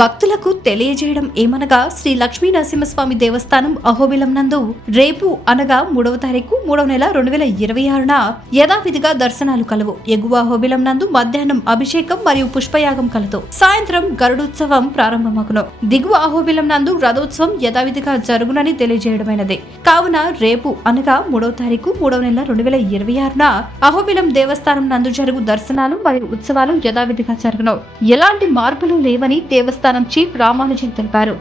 భక్తులకు తెలియజేయడం ఏమనగా శ్రీ లక్ష్మీ నరసింహస్వామి దేవస్థానం అహోబిలం నందు రేపు అనగా 3వ తారీఖు 3వ నెల 2026న యథావిధిగా దర్శనాలు కలవు. ఎగువ అహోబిలం నందు మధ్యాహ్నం అభిషేకం మరియు పుష్పయాగం కలదు. సాయంత్రం గరుడోత్సవం ప్రారంభమగును. దిగువ అహోబిలం నందు రథోత్సవం యథావిధిగా జరుగునని తెలియజేయడమైనది. కావున రేపు అనగా 3వ తారీఖు 3వ నెల 2026న అహోబిలం దేవస్థానం నందు జరుగు దర్శనాలు మరియు ఉత్సవాలు యథావిధిగా జరుగును. ఎలాంటి మార్పులు లేవని దేవస్థానం చీఫ్ రామానుజన్ తెలిపారు.